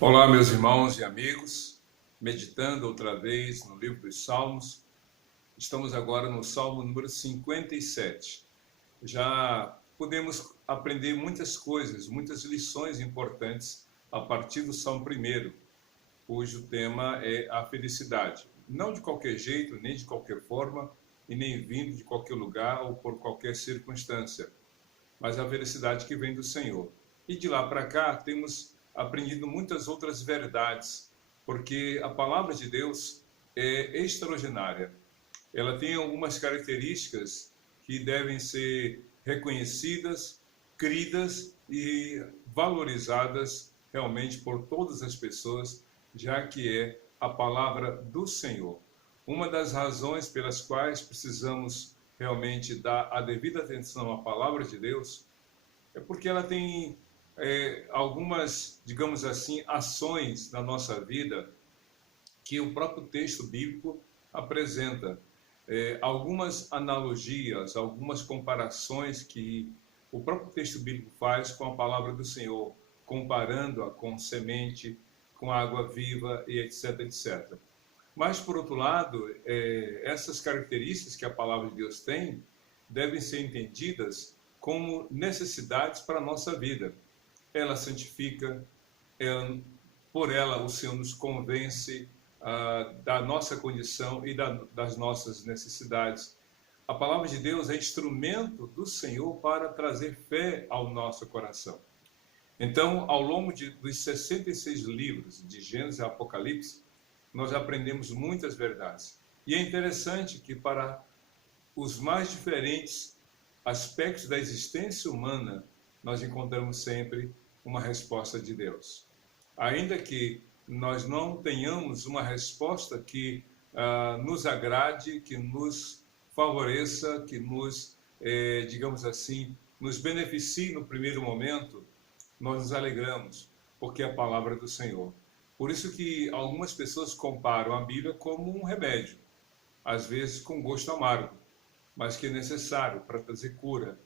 Olá, meus irmãos e amigos, meditando outra vez no livro dos Salmos, estamos agora no Salmo número 57. Já podemos aprender muitas coisas, muitas lições importantes a partir do Salmo 1, cujo tema é a felicidade. Não de qualquer jeito, nem de qualquer forma, e nem vindo de qualquer lugar ou por qualquer circunstância, mas a felicidade que vem do Senhor. E de lá para cá temos aprendido muitas outras verdades, porque a palavra de Deus é extraordinária. Ela tem algumas características que devem ser reconhecidas, cridas e valorizadas realmente por todas as pessoas, já que é a palavra do Senhor. Uma das razões pelas quais precisamos realmente dar a devida atenção à palavra de Deus é porque ela tem algumas, digamos assim, ações na nossa vida que o próprio texto bíblico apresenta. Algumas analogias, algumas comparações que o próprio texto bíblico faz com a palavra do Senhor, comparando-a com semente, com água viva e etc, etc. Mas, por outro lado, essas características que a palavra de Deus tem devem ser entendidas como necessidades para a nossa vida. Ela santifica, por ela o Senhor nos convence da nossa condição e das nossas necessidades. A palavra de Deus é instrumento do Senhor para trazer fé ao nosso coração. Então, ao longo dos 66 livros de Gênesis e Apocalipse, nós aprendemos muitas verdades. E é interessante que para os mais diferentes aspectos da existência humana, nós encontramos sempre uma resposta de Deus. Ainda que nós não tenhamos uma resposta que nos agrade, que nos favoreça, que nos, digamos assim, nos beneficie no primeiro momento, nós nos alegramos, porque é a palavra do Senhor. Por isso que algumas pessoas comparam a Bíblia como um remédio, às vezes com gosto amargo, mas que é necessário para trazer cura.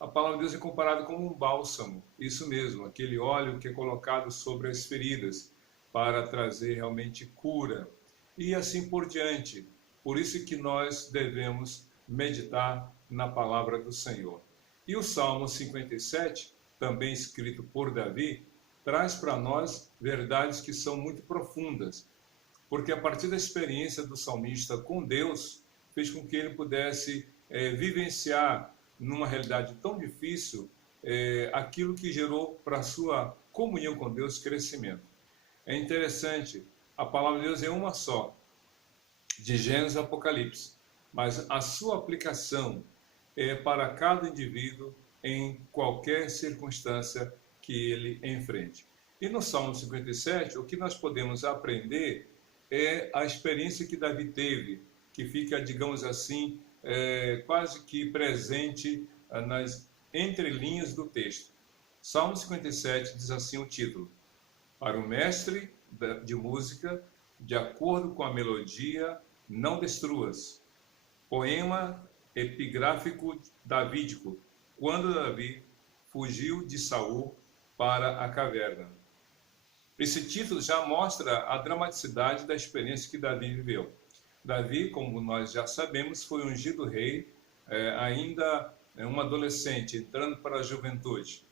A palavra de Deus é comparada como um bálsamo, isso mesmo, aquele óleo que é colocado sobre as feridas para trazer realmente cura. E assim por diante. Por isso que nós devemos meditar na palavra do Senhor. E o Salmo 57, também escrito por Davi, traz para nós verdades que são muito profundas, porque a partir da experiência do salmista com Deus, fez com que ele pudesse vivenciar numa realidade tão difícil aquilo que gerou para a sua comunhão com Deus crescimento. É interessante, a palavra de Deus é uma só, de Gênesis a Apocalipse, mas a sua aplicação é para cada indivíduo em qualquer circunstância que ele enfrente. E no Salmo 57, o que nós podemos aprender é a experiência que Davi teve, que fica, digamos assim, quase que presente nas entrelinhas do texto. Salmo 57 diz assim o título: para o mestre de música, de acordo com a melodia, não destruas. Poema epigráfico davídico, quando Davi fugiu de Saul para a caverna. Esse título já mostra a dramaticidade da experiência que Davi viveu. Davi, como nós já sabemos, foi ungido rei, ainda um adolescente, entrando para a juventude.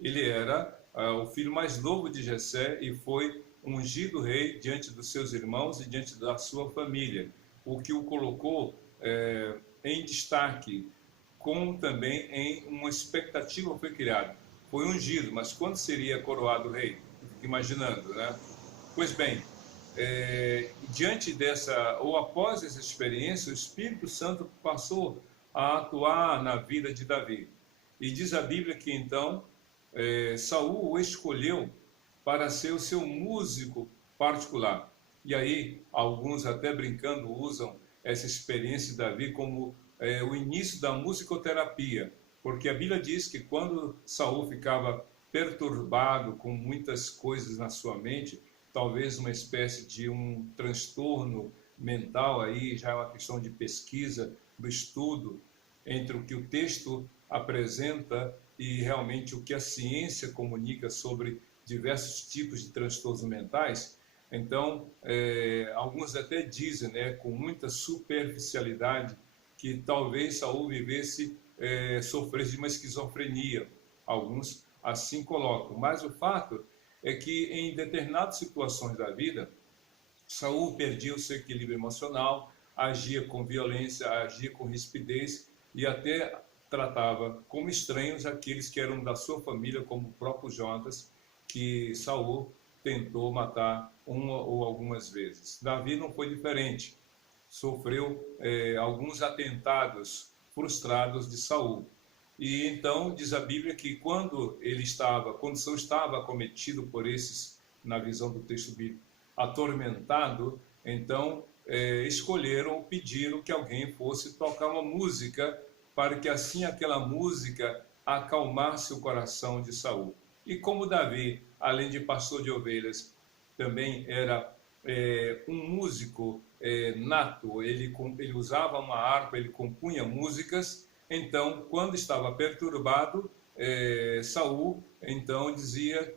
Ele era o filho mais novo de Jessé e foi ungido rei diante dos seus irmãos e diante da sua família, o que o colocou em destaque, como também em uma expectativa foi criada. Foi ungido, mas quando seria coroado rei? Fico imaginando, né? Pois bem, diante dessa, ou após essa experiência, o Espírito Santo passou a atuar na vida de Davi. E diz a Bíblia que então Saul o escolheu para ser o seu músico particular. E aí, alguns até brincando usam essa experiência de Davi como o início da musicoterapia, porque a Bíblia diz que quando Saul ficava perturbado com muitas coisas na sua mente, talvez uma espécie de um transtorno mental, aí já é uma questão de pesquisa, do estudo, entre o que o texto apresenta e realmente o que a ciência comunica sobre diversos tipos de transtornos mentais. Então, alguns até dizem, né, com muita superficialidade, que talvez Saul vivesse, sofresse de uma esquizofrenia. Alguns assim colocam. Mas o fato é que em determinadas situações da vida, Saul perdia o seu equilíbrio emocional, agia com violência, agia com rispidez e até tratava como estranhos aqueles que eram da sua família, como o próprio Jonatas, que Saul tentou matar uma ou algumas vezes. Davi não foi diferente. Sofreu alguns atentados frustrados de Saul. E então diz a Bíblia que quando Saul estava acometido por esses, na visão do texto bíblico, atormentado, então escolheram, pediram que alguém fosse tocar uma música para que assim aquela música acalmasse o coração de Saul. E como Davi, além de pastor de ovelhas, também era um músico nato, ele usava uma harpa, ele compunha músicas. Então, quando estava perturbado, Saul então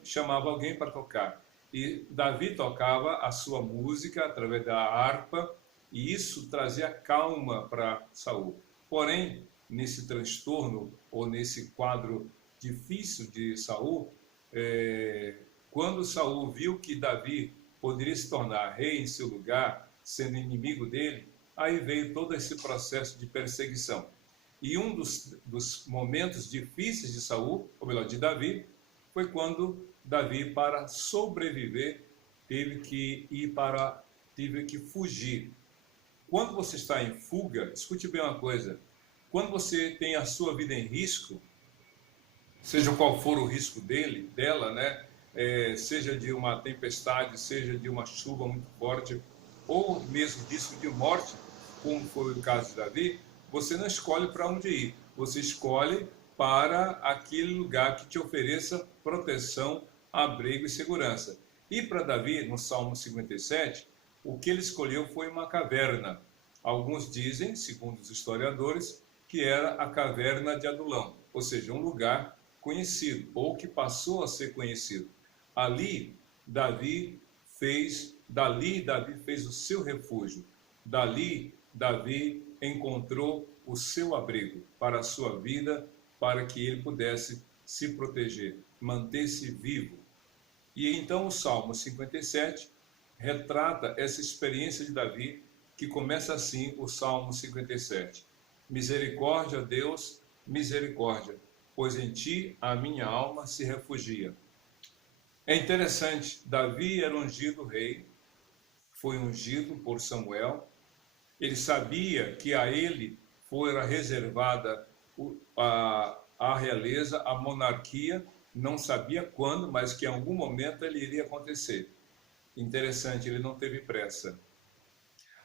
chamava alguém para tocar. E Davi tocava a sua música através da harpa, e isso trazia calma para Saul. Porém, nesse transtorno ou nesse quadro difícil de Saul, quando Saul viu que Davi poderia se tornar rei em seu lugar, sendo inimigo dele, aí veio todo esse processo de perseguição. E um dos momentos difíceis de Saul, ou melhor, de Davi, foi quando Davi, para sobreviver, teve que fugir. Quando você está em fuga, escute bem uma coisa, quando você tem a sua vida em risco, seja qual for o risco dela, né? Seja de uma tempestade, seja de uma chuva muito forte, ou mesmo risco de morte, como foi o caso de Davi, você não escolhe para onde ir, você escolhe para aquele lugar que te ofereça proteção, abrigo e segurança. E para Davi, no Salmo 57, o que ele escolheu foi uma caverna. Alguns dizem, segundo os historiadores, que era a caverna de Adulão, ou seja, um lugar conhecido, ou que passou a ser conhecido. Davi fez o seu refúgio. Dali, Davi encontrou o seu abrigo para a sua vida, para que ele pudesse se proteger, manter-se vivo. E então o Salmo 57 retrata essa experiência de Davi, que começa assim o Salmo 57. Misericórdia, Deus, misericórdia, pois em ti a minha alma se refugia. É interessante, Davi era ungido rei, foi ungido por Samuel. Ele sabia que a ele fora reservada a realeza, a monarquia, não sabia quando, mas que em algum momento ele iria acontecer. Interessante, ele não teve pressa.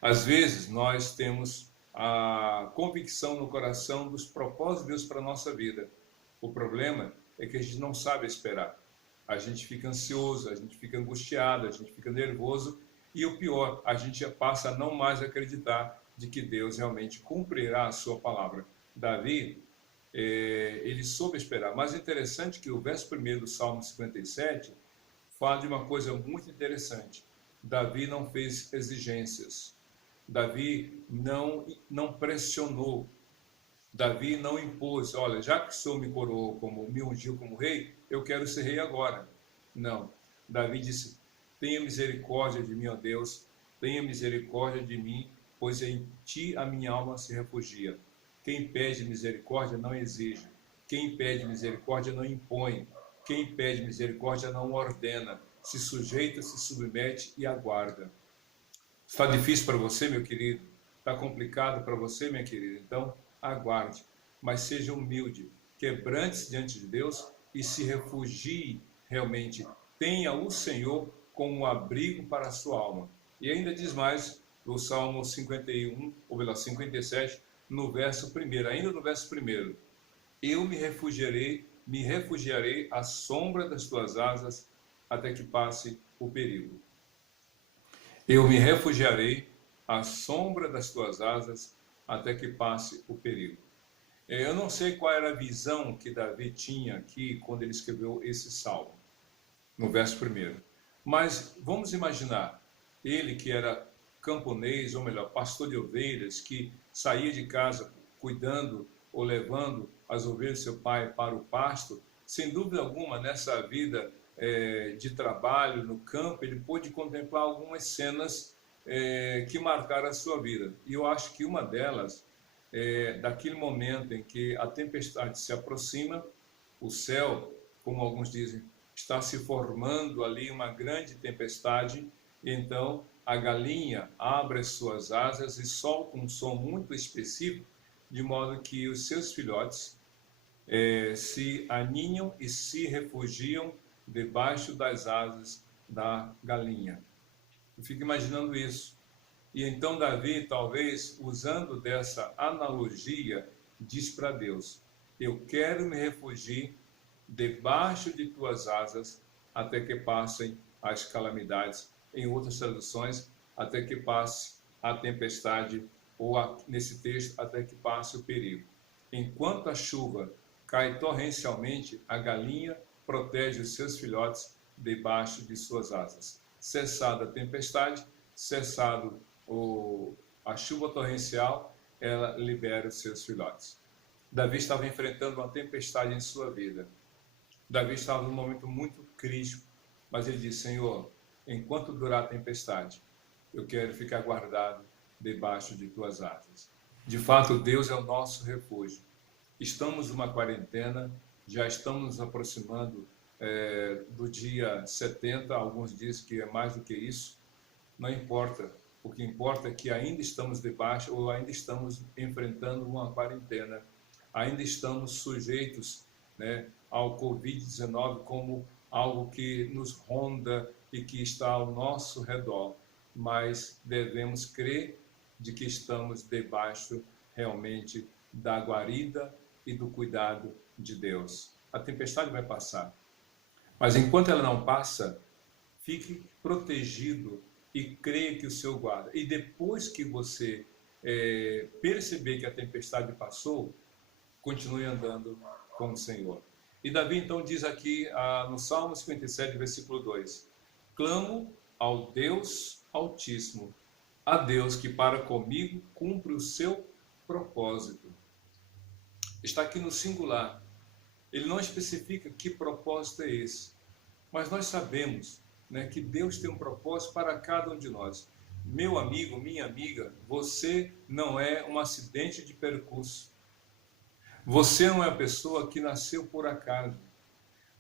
Às vezes nós temos a convicção no coração dos propósitos de Deus para a nossa vida. O problema é que a gente não sabe esperar. A gente fica ansioso, a gente fica angustiado, a gente fica nervoso, e o pior, a gente passa a não mais acreditar de que Deus realmente cumprirá a sua palavra. Davi, ele soube esperar. Mas é interessante que o verso 1 do Salmo 57 fala de uma coisa muito interessante. Davi não fez exigências. Davi não pressionou. Davi não impôs, olha, já que o Senhor me ungiu como rei, eu quero ser rei agora. Não. Davi disse, tenha misericórdia de mim, ó Deus, tenha misericórdia de mim, pois em ti a minha alma se refugia. Quem pede misericórdia não exige. Quem pede misericórdia não impõe. Quem pede misericórdia não ordena. Se sujeita, se submete e aguarda. Está difícil para você, meu querido? Está complicado para você, minha querida? Então, aguarde, mas seja humilde, quebrante-se diante de Deus e se refugie realmente. Tenha o Senhor como um abrigo para a sua alma. E ainda diz mais no Salmo 51, ou pela 57, no verso 1, ainda no verso 1, eu me refugiarei à sombra das tuas asas até que passe o perigo. Eu me refugiarei à sombra das tuas asas até que passe o perigo. Eu não sei qual era a visão que Davi tinha aqui quando ele escreveu esse salmo. no verso 1. Mas vamos imaginar, ele que era camponês, ou melhor, pastor de ovelhas, que saía de casa cuidando ou levando as ovelhas do seu pai para o pasto, sem dúvida alguma, nessa vida de trabalho no campo, ele pôde contemplar algumas cenas que marcaram a sua vida. E eu acho que uma delas é daquele momento em que a tempestade se aproxima, o céu, como alguns dizem, está se formando ali uma grande tempestade, e então a galinha abre as suas asas e solta um som muito específico, de modo que os seus filhotes se aninham e se refugiam debaixo das asas da galinha. Eu fico imaginando isso. E então Davi, talvez usando dessa analogia, diz para Deus: eu quero me refugiar debaixo de tuas asas até que passem as calamidades. Em outras traduções, até que passe a tempestade, ou nesse texto, até que passe o perigo. Enquanto a chuva cai torrencialmente, a galinha protege os seus filhotes debaixo de suas asas. Cessada a tempestade, cessado a chuva torrencial, ela libera os seus filhotes. Davi estava enfrentando uma tempestade em sua vida. Davi estava num momento muito crítico, mas ele disse: Senhor, enquanto durar a tempestade, eu quero ficar guardado debaixo de tuas asas. De fato, Deus é o nosso refúgio. Estamos numa quarentena, já estamos nos aproximando do dia 70, alguns dizem que é mais do que isso. Não importa, o que importa é que ainda estamos debaixo, ou ainda estamos enfrentando uma quarentena, ainda estamos sujeitos, né, ao Covid-19 como algo que nos ronda e que está ao nosso redor, mas devemos crer de que estamos debaixo realmente da guarida e do cuidado de Deus. A tempestade vai passar, mas enquanto ela não passa, fique protegido e creia que o Senhor guarda. E depois que você perceber que a tempestade passou, continue andando com o Senhor. E Davi então diz aqui no Salmo 57, versículo 2: clamo ao Deus Altíssimo, a Deus que para comigo cumpre o seu propósito. Está aqui no singular. Ele não especifica que propósito é esse, mas nós sabemos, né, que Deus tem um propósito para cada um de nós. Meu amigo, minha amiga, você não é um acidente de percurso. Você não é a pessoa que nasceu por acaso.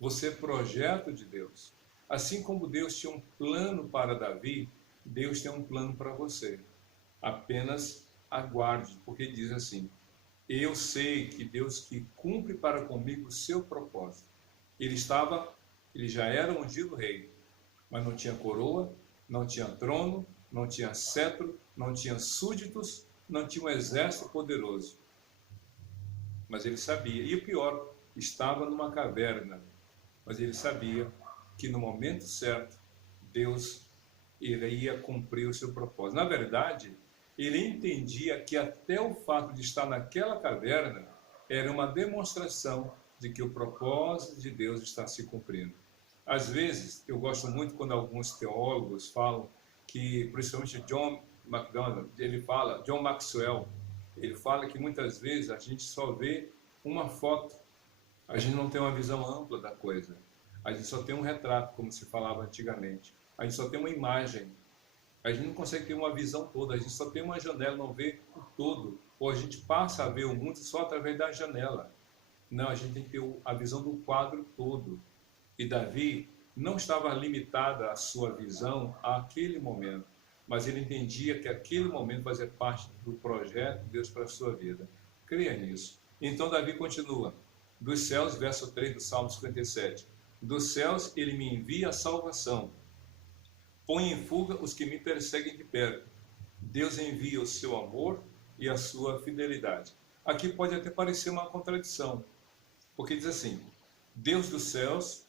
Você é projeto de Deus. Assim como Deus tinha um plano para Davi, Deus tem um plano para você. Apenas aguarde, porque diz assim: eu sei que Deus que cumpre para comigo o seu propósito. Ele já era ungido rei, mas não tinha coroa, não tinha trono, não tinha cetro, não tinha súditos, não tinha um exército poderoso. Mas ele sabia, e o pior, estava numa caverna, mas ele sabia que no momento certo, Deus iria cumprir o seu propósito. Na verdade, ele entendia que até o fato de estar naquela caverna era uma demonstração de que o propósito de Deus está se cumprindo. Às vezes, eu gosto muito quando alguns teólogos falam que, principalmente John Maxwell, ele fala que muitas vezes a gente só vê uma foto, a gente não tem uma visão ampla da coisa, a gente só tem um retrato, como se falava antigamente, a gente só tem uma imagem, a gente não consegue ter uma visão toda, a gente só tem uma janela, não vê o todo, ou a gente passa a ver o mundo só através da janela. Não, a gente tem que ter a visão do quadro todo. E Davi não estava limitada a sua visão àquele momento, mas ele entendia que aquele momento fazia parte do projeto de Deus para a sua vida. Creia nisso. Então Davi continua, dos céus, verso 3 do Salmo 57, dos céus ele me envia a salvação, põe em fuga os que me perseguem de perto. Deus envia o seu amor e a sua fidelidade. Aqui pode até parecer uma contradição, porque diz assim, Deus dos céus,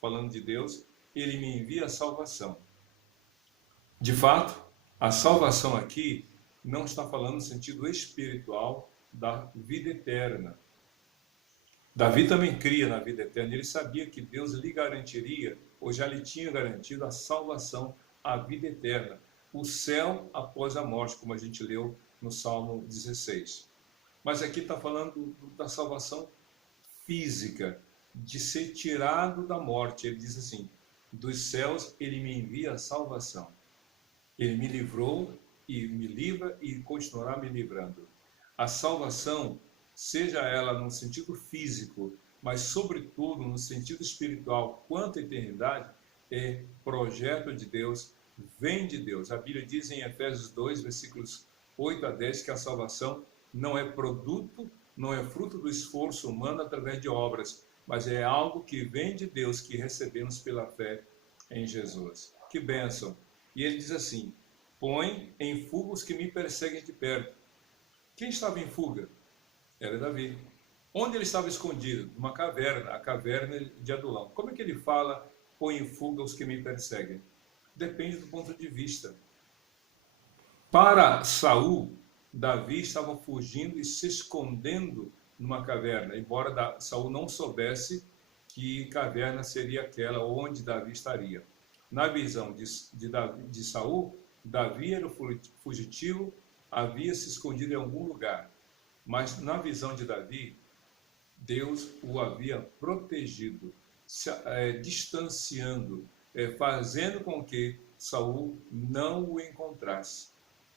falando de Deus, ele me envia a salvação. De fato, a salvação aqui não está falando no sentido espiritual da vida eterna. Davi também cria na vida eterna. Ele sabia que Deus lhe garantiria, ou já lhe tinha garantido, a salvação, a vida eterna. O céu após a morte, como a gente leu no Salmo 16. Mas aqui está falando da salvação física, de ser tirado da morte. Ele diz assim, dos céus ele me envia a salvação. Ele me livrou e me livra e continuará me livrando. A salvação, seja ela no sentido físico, mas sobretudo no sentido espiritual, quanto à eternidade, é projeto de Deus, vem de Deus. A Bíblia diz em Efésios 2, versículos 8 a 10, que a salvação não é produto, não é fruto do esforço humano através de obras, mas é algo que vem de Deus, que recebemos pela fé em Jesus. Que bênção! E ele diz assim, põe em fuga os que me perseguem de perto. Quem estava em fuga? Era Davi. Onde ele estava escondido? Numa caverna, a caverna de Adulão. Como é que ele fala, põe em fuga os que me perseguem? Depende do ponto de vista. Para Saul, Davi estava fugindo e se escondendo numa caverna, embora Saul não soubesse que caverna seria aquela onde Davi estaria. Na visão de Saul, Davi era o fugitivo, havia se escondido em algum lugar. Mas na visão de Davi, Deus o havia protegido, distanciando, fazendo com que Saul não o encontrasse.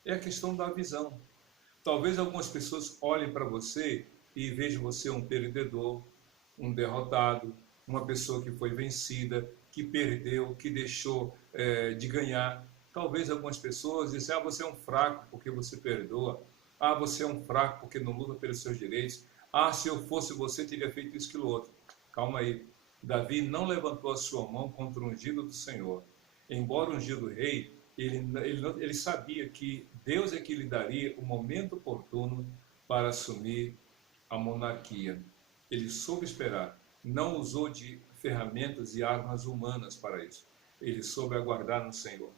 É a questão da visão. Talvez algumas pessoas olhem para você e vejam você um perdedor, um derrotado, uma pessoa que foi vencida, que perdeu, que deixou de ganhar. Talvez algumas pessoas dizem, você é um fraco porque você perdoa. Você é um fraco porque não luta pelos seus direitos. Se eu fosse você, teria feito isso, aquilo outro. Calma aí. Davi não levantou a sua mão contra o ungido do Senhor. Embora o ungido rei, ele sabia que Deus é que lhe daria o momento oportuno para assumir a monarquia. Ele soube esperar. Não usou de ferramentas e armas humanas para isso. Ele soube aguardar no Senhor.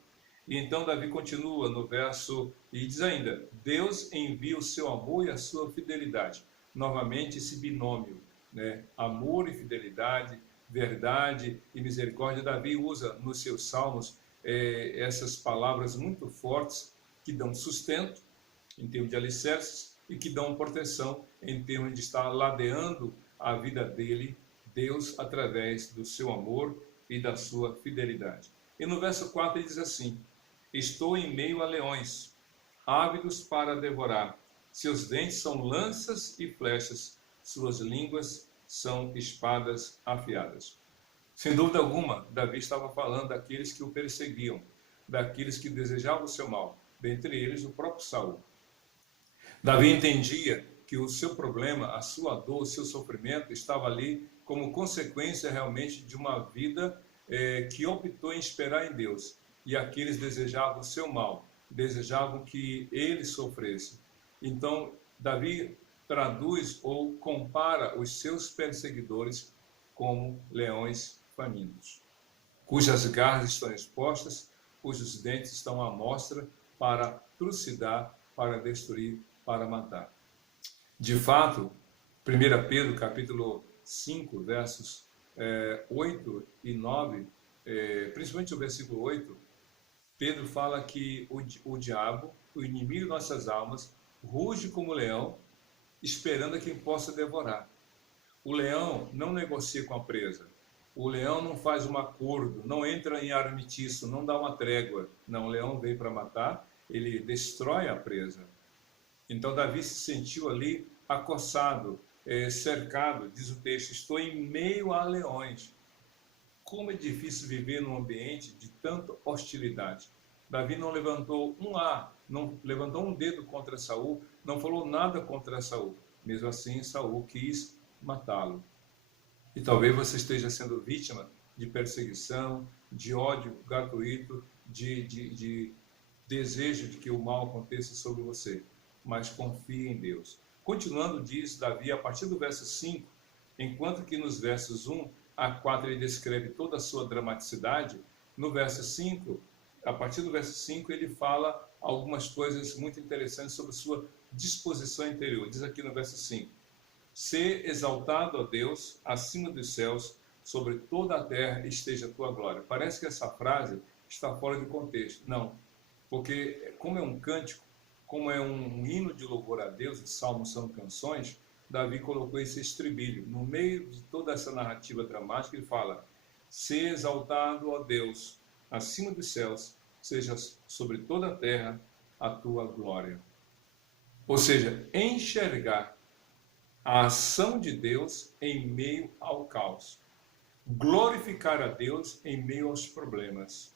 E então Davi continua no verso, e diz ainda, Deus envia o seu amor e a sua fidelidade. Novamente esse binômio, né? Amor e fidelidade, verdade e misericórdia. Davi usa nos seus salmos essas palavras muito fortes que dão sustento em termos de alicerces e que dão proteção em termos de estar ladeando a vida dele, Deus, através do seu amor e da sua fidelidade. E no verso 4 ele diz assim, estou em meio a leões, ávidos para devorar. Seus dentes são lanças e flechas, suas línguas são espadas afiadas. Sem dúvida alguma, Davi estava falando daqueles que o perseguiam, daqueles que desejavam o seu mal, dentre eles o próprio Saul. Davi entendia que o seu problema, a sua dor, o seu sofrimento estava ali como consequência realmente de uma vida que optou em esperar em Deus. E aqueles desejavam o seu mal, desejavam que ele sofresse. Então, Davi traduz ou compara os seus perseguidores como leões famintos, cujas garras estão expostas, cujos dentes estão à mostra para trucidar, para destruir, para matar. De fato, 1 Pedro capítulo 5, versos 8 e 9, principalmente o versículo 8, Pedro fala que o diabo, o inimigo de nossas almas, ruge como leão, esperando a quem possa devorar. O leão não negocia com a presa. O leão não faz um acordo, não entra em armistício, não dá uma trégua. Não, o leão veio para matar, ele destrói a presa. Então Davi se sentiu ali acossado, cercado, diz o texto, estou em meio a leões. Como é difícil viver num ambiente de tanta hostilidade. Davi não levantou não levantou um dedo contra Saul, não falou nada contra Saul. Mesmo assim, Saul quis matá-lo. E talvez você esteja sendo vítima de perseguição, de ódio gratuito, de desejo de que o mal aconteça sobre você. Mas confie em Deus. Continuando, diz Davi, a partir do verso 5, enquanto que nos versos 1 a 4 ele descreve toda a sua dramaticidade, no verso 5, a partir do verso 5, ele fala algumas coisas muito interessantes sobre sua disposição interior. Diz aqui no verso 5, Ser exaltado, ó Deus, acima dos céus, sobre toda a terra esteja a tua glória. Parece que essa frase está fora de contexto. Não, porque como é um cântico, como é um hino de louvor a Deus, os salmos são canções, Davi colocou esse estribilho. No meio de toda essa narrativa dramática, ele fala: ser exaltado, ó Deus, acima dos céus, seja sobre toda a terra a tua glória. Ou seja, enxergar a ação de Deus em meio ao caos. Glorificar a Deus em meio aos problemas.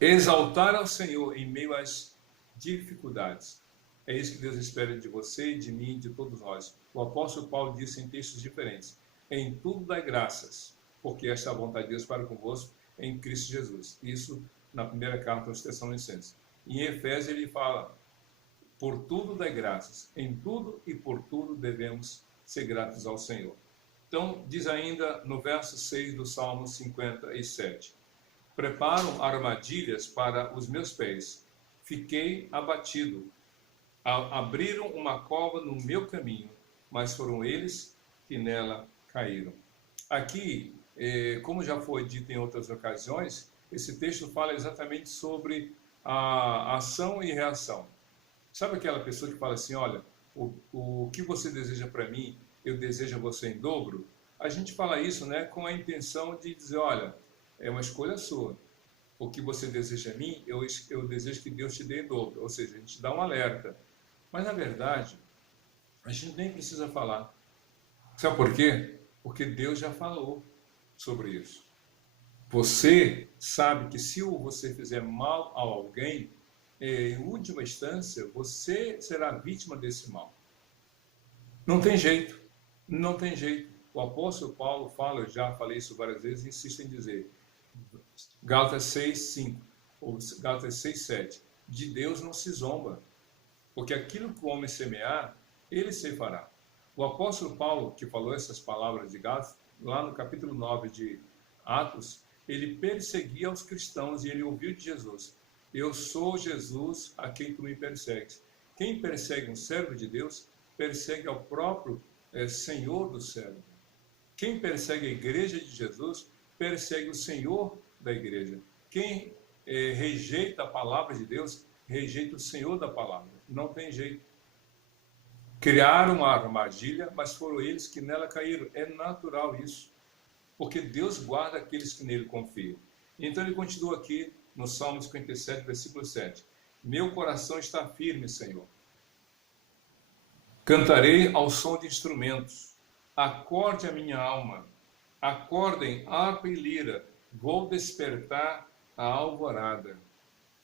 Exaltar ao Senhor em meio às dificuldades. É isso que Deus espera de você, de mim, de todos nós. O apóstolo Paulo disse em textos diferentes: em tudo dai graças, porque esta é a vontade de Deus para convosco em Cristo Jesus. Isso na primeira carta aos Tessalonicenses. Em Efésios ele fala: por tudo dai graças, em tudo e por tudo devemos ser gratos ao Senhor. Então, diz ainda no verso 6 do Salmo 57, preparam armadilhas para os meus pés, fiquei abatido, abriram uma cova no meu caminho, mas foram eles que nela caíram. Aqui, como já foi dito em outras ocasiões, esse texto fala exatamente sobre a ação e reação. Sabe aquela pessoa que fala assim: olha, o que você deseja para mim, eu desejo a você em dobro? A gente fala isso, né, com a intenção de dizer: olha, é uma escolha sua. O que você deseja a mim, eu desejo que Deus te dê em dobro. Ou seja, a gente dá um alerta. Mas, na verdade, a gente nem precisa falar. Sabe por quê? Porque Deus já falou sobre isso. Você sabe que se você fizer mal a alguém, em última instância, você será vítima desse mal. Não tem jeito. Não tem jeito. O apóstolo Paulo fala, eu já falei isso várias vezes, insisto em dizer, Gálatas 6:5 ou Gálatas 6:7, de Deus não se zomba, porque aquilo que o homem semear, ele ceifará. O apóstolo Paulo, que falou essas palavras de Gálatas, lá no capítulo 9 de Atos, ele perseguia os cristãos e ele ouviu de Jesus: eu sou Jesus a quem tu me persegues. Quem persegue um servo de Deus, persegue ao próprio Senhor do servo. Quem persegue a igreja de Jesus, persegue o Senhor da igreja. Quem rejeita a palavra de Deus, rejeita o Senhor da palavra. Não tem jeito. Criaram uma armadilha, mas foram eles que nela caíram. É natural isso, porque Deus guarda aqueles que nele confiam. Então ele continua aqui no Salmo 57, versículo 7. Meu coração está firme, Senhor. Cantarei ao som de instrumentos. Acorde a minha alma. Acordem harpa e lira. Vou despertar a alvorada.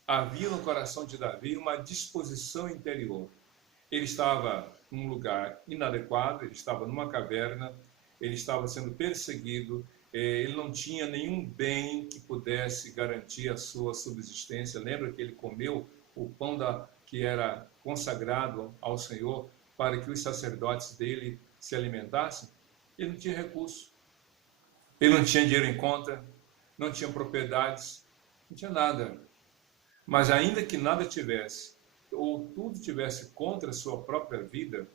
Havia no coração de Davi uma disposição interior. Ele estava num lugar inadequado, ele estava numa caverna, ele estava sendo perseguido, ele não tinha nenhum bem que pudesse garantir a sua subsistência. Lembra que ele comeu o pão que era consagrado ao Senhor para que os sacerdotes dele se alimentassem? Ele não tinha recurso, ele não tinha dinheiro em conta, não tinha propriedades, não tinha nada. Mas ainda que nada tivesse, ou tudo tivesse contra a sua própria vida,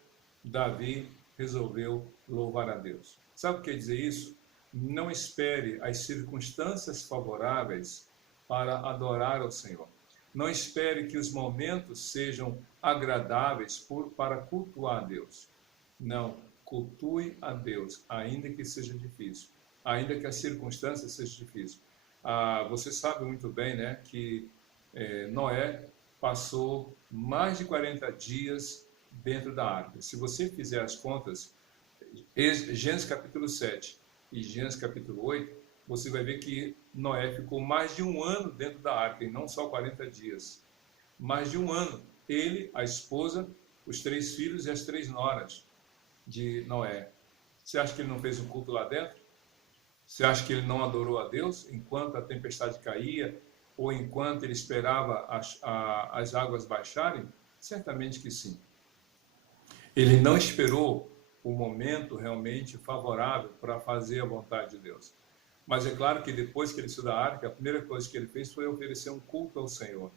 Davi resolveu louvar a Deus. Sabe o que quer dizer isso? Não espere as circunstâncias favoráveis para adorar ao Senhor. Não espere que os momentos sejam agradáveis para cultuar a Deus. Não, cultue a Deus, ainda que seja difícil, ainda que as circunstâncias sejam difíceis. Você sabe muito bem, né, que Noé passou mais de 40 dias dentro da arca. Se você fizer as contas, Gênesis capítulo 7 e Gênesis capítulo 8, você vai ver que Noé ficou mais de um ano dentro da arca, e não só 40 dias. Mais de um ano. Ele, a esposa, os 3 filhos e as 3 noras de Noé. Você acha que ele não fez um culto lá dentro? Você acha que ele não adorou a Deus enquanto a tempestade caía, ou enquanto ele esperava as águas baixarem? Certamente que sim. Ele não esperou o momento realmente favorável para fazer a vontade de Deus. Mas é claro que depois que ele saiu da arca, a primeira coisa que ele fez foi oferecer um culto ao Senhor.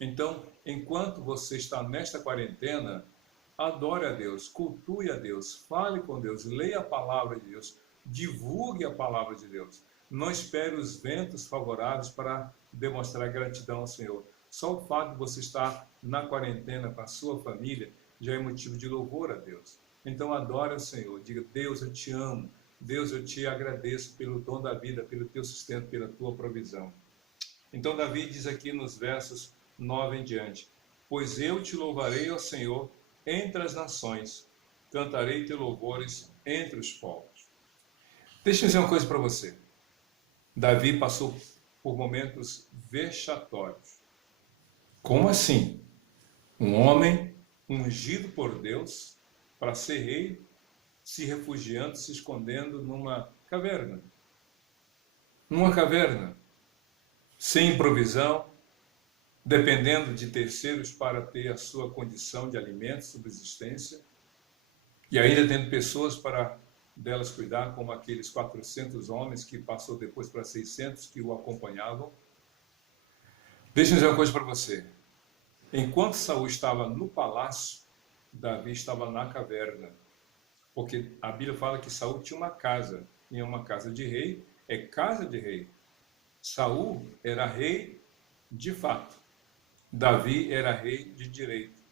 Então, enquanto você está nesta quarentena, adore a Deus, cultue a Deus, fale com Deus, leia a palavra de Deus, divulgue a palavra de Deus. Não espere os ventos favoráveis para demonstrar gratidão ao Senhor. Só o fato de você estar na quarentena com a sua família já é motivo de louvor a Deus. Então adore ao Senhor, diga: Deus, eu te amo, Deus, eu te agradeço pelo dom da vida, pelo teu sustento, pela tua provisão. Então Davi diz aqui nos versos 9 em diante: pois eu te louvarei, ó Senhor, entre as nações, cantarei teus louvores entre os povos. Deixa eu dizer uma coisa para você. Davi passou por momentos vexatórios. Como assim? Um homem ungido por Deus para ser rei, se refugiando, se escondendo numa caverna. Numa caverna, sem provisão, dependendo de terceiros para ter a sua condição de alimento, subsistência, e ainda tendo pessoas para delas cuidar, como aqueles 400 homens que passou depois para 600 que o acompanhavam. Deixa eu dizer uma coisa para você. Enquanto Saul estava no palácio, Davi estava na caverna. Porque a Bíblia fala que Saul tinha uma casa, e uma casa de rei é casa de rei. Saul era rei de fato. Davi era rei de direito.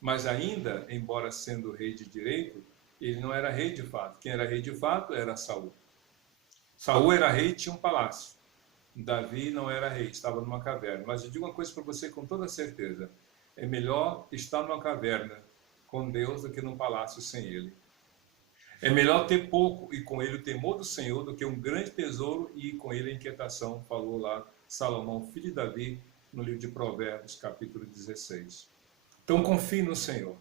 Mas ainda, embora sendo rei de direito, ele não era rei de fato. Quem era rei de fato era Saul. Saul era rei e tinha um palácio. Davi não era rei, estava numa caverna. Mas eu digo uma coisa para você com toda certeza. É melhor estar numa caverna com Deus do que num palácio sem Ele. É melhor ter pouco e com Ele o temor do Senhor do que um grande tesouro e com Ele a inquietação, falou lá Salomão, filho de Davi, no livro de Provérbios, capítulo 16. Então confie no Senhor.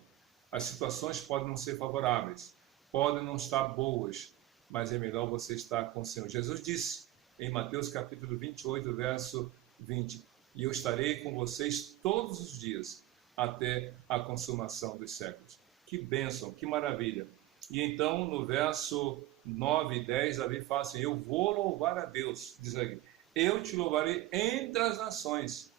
As situações podem não ser favoráveis, podem não estar boas, mas é melhor você estar com o Senhor. Jesus disse em Mateus capítulo 28, verso 20, e eu estarei com vocês todos os dias, até a consumação dos séculos. Que bênção, que maravilha. E então, no verso 9 e 10, Davi fala assim: eu vou louvar a Deus, diz aqui, eu te louvarei entre as nações.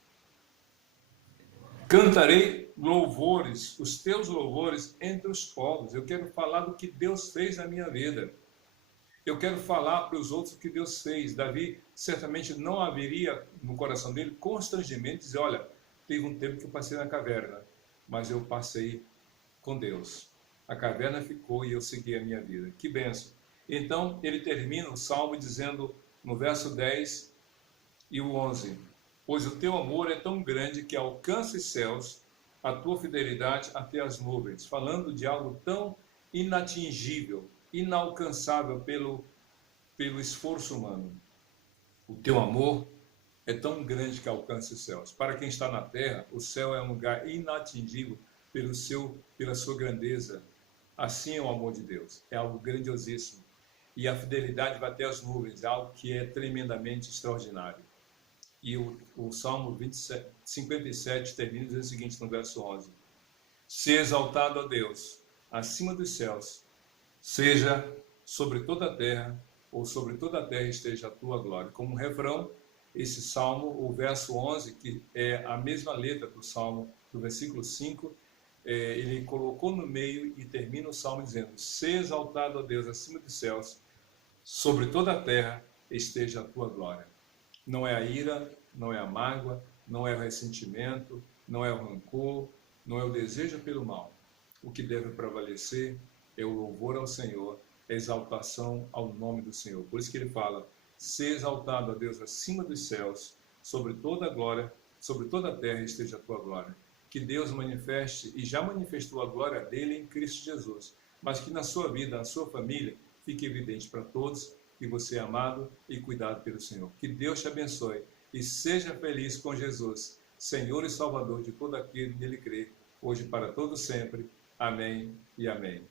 Cantarei louvores, os teus louvores entre os povos. Eu quero falar do que Deus fez na minha vida. Eu quero falar para os outros o que Deus fez. Davi certamente não haveria no coração dele constrangimento de dizer: olha, teve um tempo que eu passei na caverna, mas eu passei com Deus. A caverna ficou e eu segui a minha vida. Que bênção. Então ele termina o salmo dizendo no verso 10 e o 11: pois o teu amor é tão grande que alcança os céus, a tua fidelidade até as nuvens. Falando de algo tão inatingível, inalcançável pelo esforço humano. O teu amor é tão grande que alcança os céus. Para quem está na terra, o céu é um lugar inatingível pela sua grandeza. Assim é o amor de Deus, é algo grandiosíssimo. E a fidelidade vai até as nuvens, é algo que é tremendamente extraordinário. E o Salmo 57 termina dizendo o seguinte no verso 11: se exaltado a Deus acima dos céus, seja sobre toda a terra, ou sobre toda a terra esteja a tua glória. Como refrão, esse Salmo, o verso 11, que é a mesma letra do Salmo, do versículo 5, ele colocou no meio e termina o Salmo dizendo: se exaltado a Deus acima dos céus, sobre toda a terra esteja a tua glória. Não é a ira, não é a mágoa, não é o ressentimento, não é o rancor, não é o desejo pelo mal. O que deve prevalecer é o louvor ao Senhor, a exaltação ao nome do Senhor. Por isso que ele fala: se exaltado a Deus acima dos céus, sobre toda a glória, sobre toda a terra esteja a tua glória. Que Deus manifeste, e já manifestou a glória dele em Cristo Jesus, mas que na sua vida, na sua família, fique evidente para todos que você é amado e cuidado pelo Senhor. Que Deus te abençoe e seja feliz com Jesus, Senhor e Salvador de todo aquele que nele crê, hoje e para todo sempre. Amém e amém.